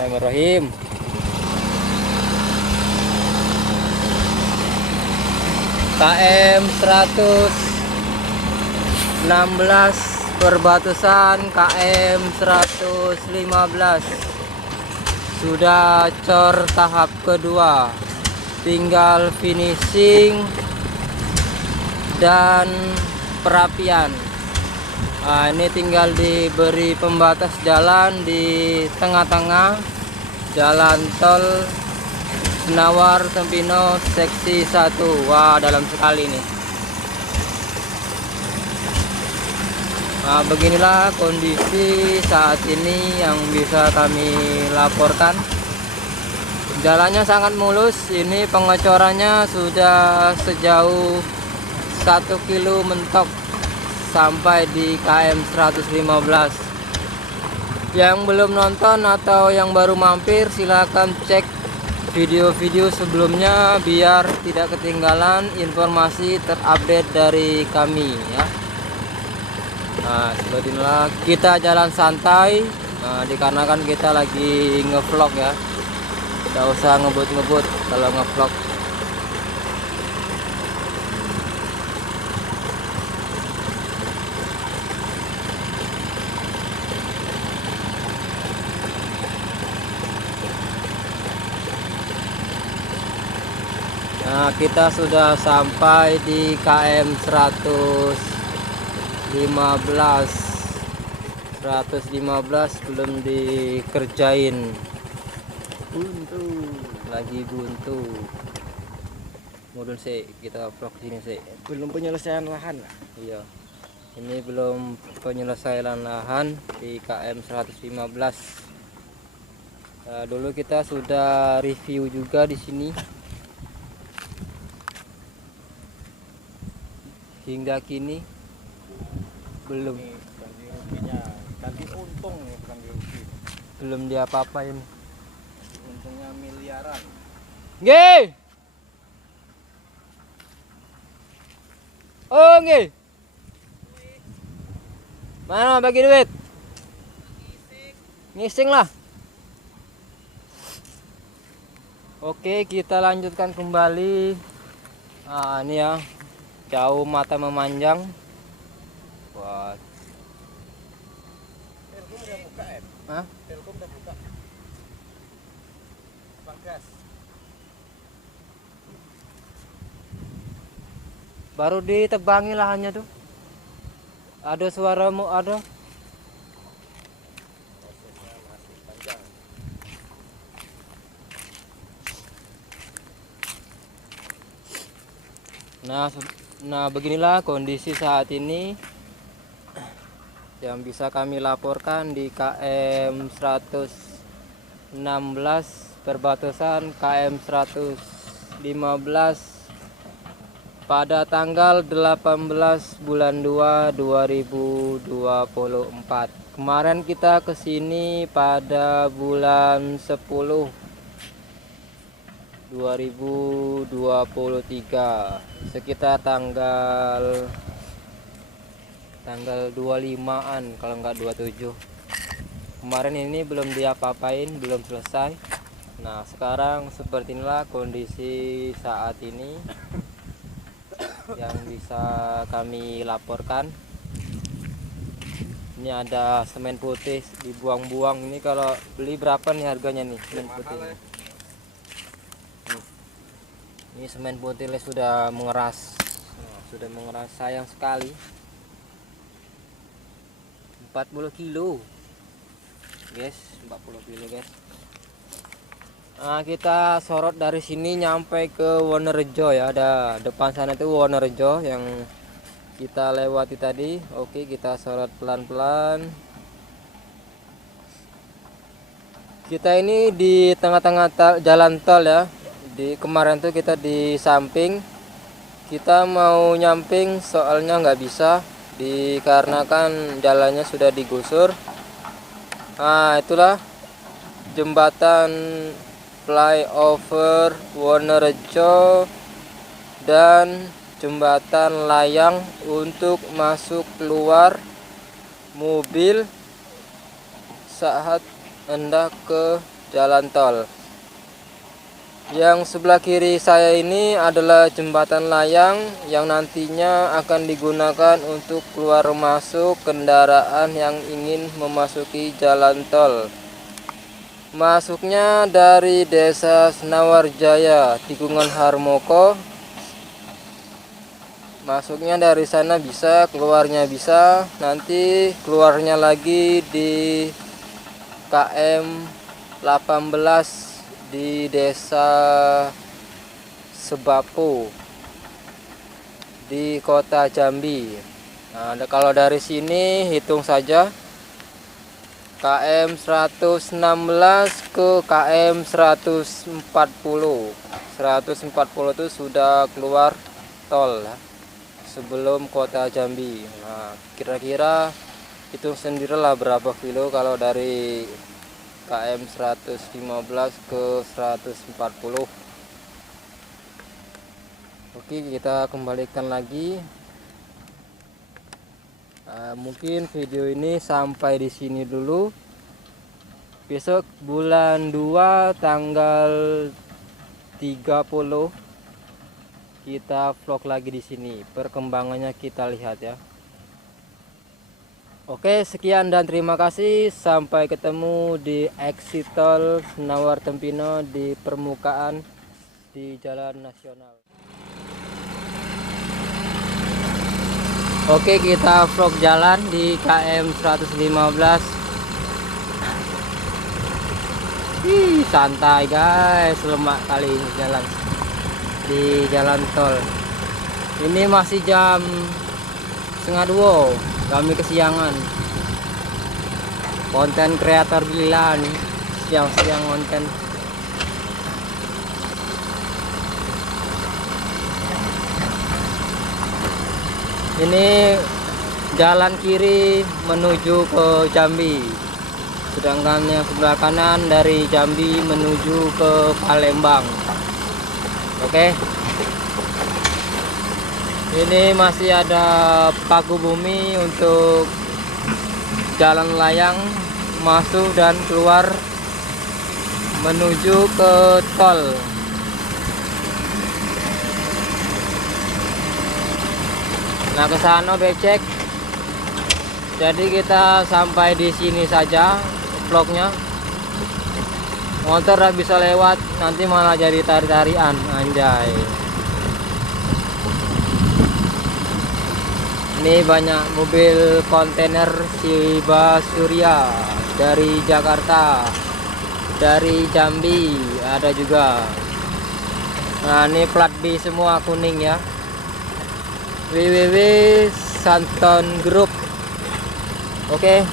Bismillahirrahmanirrahim. KM 116 perbatasan KM 115 sudah cor tahap kedua, tinggal finishing dan perapian. Nah, ini tinggal diberi pembatas jalan di tengah-tengah jalan tol Senawar Sempino seksi 1. Wah, dalam sekali nih. Nah, beginilah kondisi saat ini yang bisa kami laporkan. Jalannya sangat mulus. Ini pengecorannya sudah sejauh 1 kilo mentok sampai di KM 115. Yang belum nonton atau yang baru mampir, silahkan cek video-video sebelumnya biar tidak ketinggalan informasi terupdate dari kami ya. Nah, seperti inilah kita jalan santai. Nah, dikarenakan kita lagi ngevlog ya, tidak usah ngebut-ngebut kalau ngevlog. Nah, kita sudah sampai di KM 115 belum dikerjain, lagi buntu. Mudun sih, kita vlog sini sih. Belum penyelesaian lahan. Iya, ini belum penyelesaian lahan di KM 115. Nah, dulu kita sudah review juga di sini. Hingga kini belum Ganti ruginya, ganti untung nih, ganti rugi. belum diapa-apain. Untungnya miliaran. Nggih. Oh, nggih. Mana bagi duit? Ngising lah. Oke, kita lanjutkan kembali. Nah, ini ya. Jauh mata memanjang. Wah. Telkom udah buka ya? Hah? Telkom udah buka. Pangkas. Baru ditebangi lahannya tuh. Ada suaramu, ada. Prosesnya masih panjang. Nah, beginilah kondisi saat ini yang bisa kami laporkan di KM 116 perbatasan KM 115 pada tanggal 18 bulan 2 2024. Kemarin kita kesini pada bulan 10 2023 sekitar tanggal 25-an kalau nggak 27. Kemarin ini belum diapa-apain, belum selesai. Nah, sekarang seperti inilah kondisi saat ini yang bisa kami laporkan. Ini ada semen putih dibuang-buang. Ini kalau beli berapa nih harganya nih semen putih? Ini semen putih sudah mengeras. Nah, sudah mengeras, sayang sekali. 40 kilo. Guys, 40 kilo, guys. Nah, kita sorot dari sini nyampe ke Wonorejo ya. Ada depan sana itu Wonorejo yang kita lewati tadi. Oke, kita sorot pelan-pelan. Kita ini di tengah-tengah jalan tol ya. Kemarin tuh kita di samping, kita mau nyamping soalnya nggak bisa dikarenakan jalannya sudah digusur. Nah, itulah jembatan flyover Wonorejo dan jembatan layang untuk masuk keluar mobil saat hendak ke jalan tol. Yang sebelah kiri saya ini adalah jembatan layang yang nantinya akan digunakan untuk keluar masuk kendaraan yang ingin memasuki jalan tol. Masuknya dari Desa Senawarjaya, Tikungan Harmoko. Masuknya dari sana bisa, keluarnya bisa. Nanti keluarnya lagi di KM 18 di Desa Sebapo di Kota Jambi. Nah, kalau dari sini hitung saja KM 116 ke KM 140. 140 itu sudah keluar tol sebelum Kota Jambi. Nah, kira-kira hitung sendirilah berapa kilo kalau dari KM 115 ke 140. Oke, kita kembalikan lagi. Mungkin video ini sampai di sini dulu. Besok bulan 2 tanggal 30 kita vlog lagi di sini. Perkembangannya kita lihat ya. Oke, sekian dan terima kasih. Sampai ketemu di exit tol Senawar Tempino di permukaan di Jalan Nasional. Oke, kita vlog jalan di KM 115. Santai guys, lemak kali ini jalan di jalan tol. Ini masih jam 1:30, kami kesiangan. Konten kreator gila nih, siang-siang konten. Ini jalan kiri menuju ke Jambi, sedangkan yang sebelah kanan dari Jambi menuju ke Palembang. Oke, ini masih ada paku bumi untuk jalan layang masuk dan keluar menuju ke tol. Nah, ke sana becek. Jadi kita sampai di sini saja vlognya. Motor udah bisa lewat, nanti malah jadi tari-tarian, anjay. Ini banyak mobil kontainer Siba Surya dari Jakarta, dari Jambi ada juga. Nah, ini plat B semua kuning ya. www.santon group. Oke.